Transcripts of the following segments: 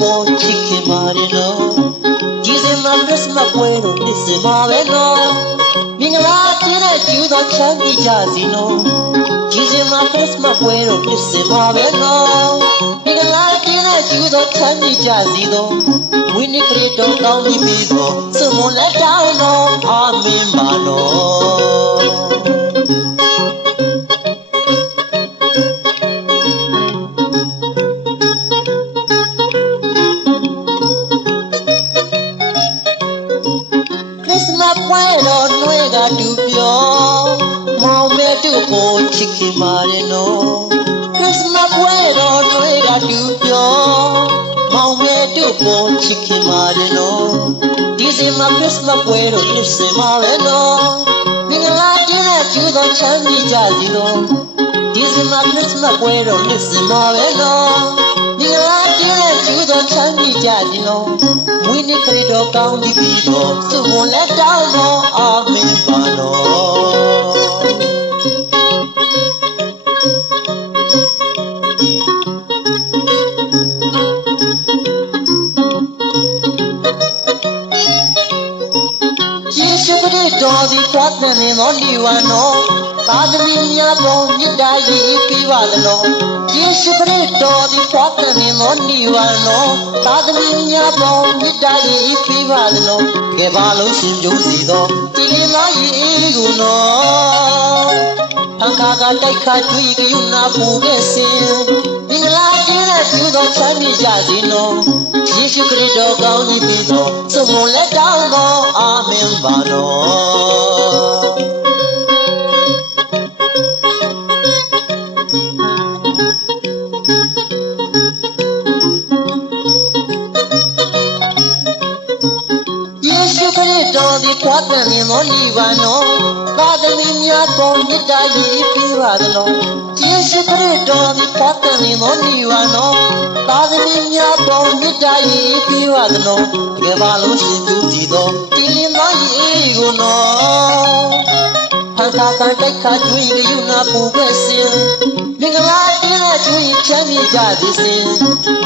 ကိုချစ်ခင်ပါတယ်နော်ဒီစင်မှာခရစ်မတ်ပွဲတော်နှစ်စင်ပါပဲနော်မင်္ဂလာတင်တဲ့ကျူးတော်ချမ်းမြေကြစီနော်ဒီစင်မှာခရစ်မတ်ပွဲတော်နှစ်စင်ပါပဲနော်မင်္ဂလာတင်တဲ့ကျူးတော်ချမ်းမြေကြစီနော်ဝိနိခရစ်တော်ကောင်းပြီးပြီးသောစုံမလက်တောင်းတော်အာမင်ပါတော် ပွဲတော်နှွေးကတူပြောမောင်မဲတို့ကိုချစ်ခင်ပါရဲ့နော်ခရစ်စမတ်ပွဲတော်နှွေးကတူပြောမောင်မဲတို့ကိုချစ်ခင်ပါရဲ့နော်ဒီစင်မှာခရစ်စမတ်ပွဲတော်နှစ်စင်ပါပဲနော်မင်္ဂလာတင်တဲ့ကျူးတော်ချမ်းမြေကြစီတော့ဒီစင်မှာခရစ်စမတ်ပွဲတော်နှစ်စင်ပါပဲနော်မင်္ဂလာတင်တဲ့ ကျူးတော်ချမ်းမြေကြစီတော့ဝိနိခရစ်တော်ကောင်းပြီးပြီးတော့စုံလက်တောင်းတော်အာ တော်သည်သွားတဲ့နေသောနိဗ္ဗာန်တော်သာသမီများပေါ်မြတ်တာရည်ပြီးပါသလောယေရှုခရစ်တော်သည်သွားတဲ့နေသောနိဗ္ဗာန်တော်သာသမီများပေါ်မြတ်တာရည်ပြီးပါသလောကဲပါလုံးရှင်ကြုံစီသောဒီကနေ့သောရည်ကိုနော်ဖန်ခါကတိုက်ခါတွေ့ကြုံနာပူခဲ့စဉ်မင်္ဂလာ ကျေးတဲ့ပြုသောချမ်းမြေကြစီနော်ယေရှုခရစ်တော်ကောင်းကြီးပြီးသောစုံမလက်တောင်းသောအာမင်ပါတော်ယေရှုခရစ်တော်သည်ခွားတန်မြင်သောနိဗ္ဗာန် တော်သာသမီများပေါ်မြတ်တာရည်ပြီးပါသလောယေရှုခရစ်တော်သည်ခွားတန်မြင်သောနိဗ္ဗာန်တော်သာသမီများပေါ်မြတ်တာရည်ပြီးပါသလောကဲပါလုံးရှင်သူကြည်သောဒီလင်းသောရည်ကိုနော်ဖန်ခါကန်တိုက်ခါကျွေးယူနာပူပဲစင်မင်္ဂလာတင်းတဲ့ကျွေးချမ်းမြေကြသည်စင်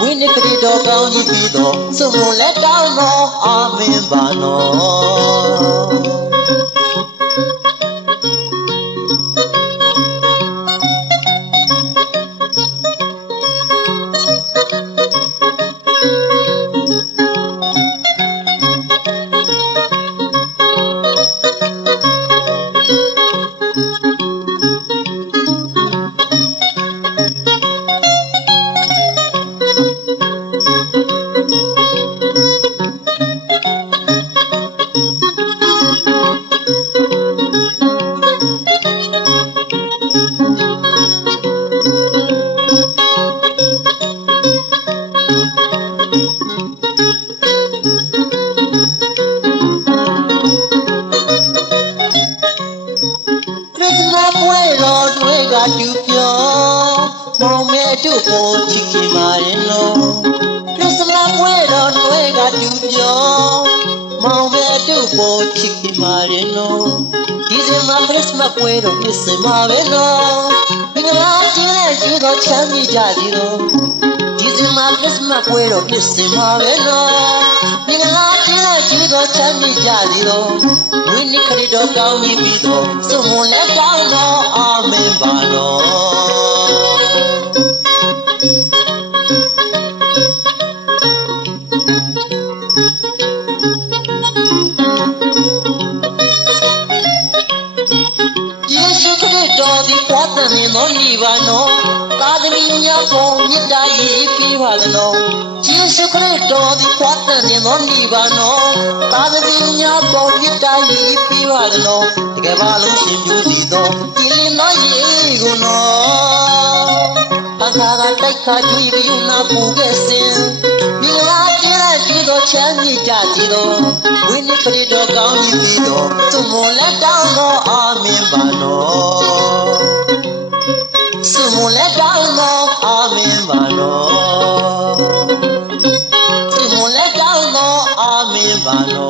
ဝိနည်းခရစ်တော်ကောင်းကြီးပြီးသောစုံမလက်တောင်းတော်အာမင်ပါနော် တ်ပွဲတော်တွေကတူပြောမောင်မဲတို့ကိုချစ်ခင်ပါရဲ့လို့ခရစ်စမတ်ပွဲတော်တွေကတူပြောမောင်မဲတို့ကိုချစ်ခင်ပါရဲ့လို့ဒီစင်မှာခရစ်စမတ်ပွဲတော်နှစ်စင်ပါပဲလို့မင်္ဂလာတင်တဲ့ကျူတော်ချမ်းမြေကြစီတော့ ဒီစင်မှာခရစ်စမတ်ပွဲတော်နှစ်စင်ပါပဲလို့မင်္ဂလာတင်တဲ့ကျူတော်ချမ်းမြေကြစီတော့ဝိနိခရစ်တော်ကောင်းကြီးပြီးတော့စုံမလက်ကောင်းတော်အာမင်ပါတော် စ်တော်သည်ပွားတန်နေသောနိဗ္ဗာန်တော်သာသမီများပေါ်မြတ်တာရည်ပြီးပါသလောယေရှုခရစ်တော်သည်ပွားတန်နေသောနိဗ္ဗာန်တော်သာသမီများပေါ်မြတ်တာရည်ပြီးပါသလောတကယ်ပါလို့ရှင်ပြူစီသောဒီလင်းသောရည်ကိုနော်အခါကတိုက်ခါကျွေးယူနာပူခဲ့စဉ်မင်္ဂလာကျဲကျူသောချ မ်းမြေကြစီသောဝိနိခရစ်တော်ကောင်းကြီးပြီးသောသူမလက်တောင်းသောအာမင်ပါတော်စုမလက်တောင်းသောအာမင်ပါတော်စုမလက်တောင်းသောအာမင်ပါတော်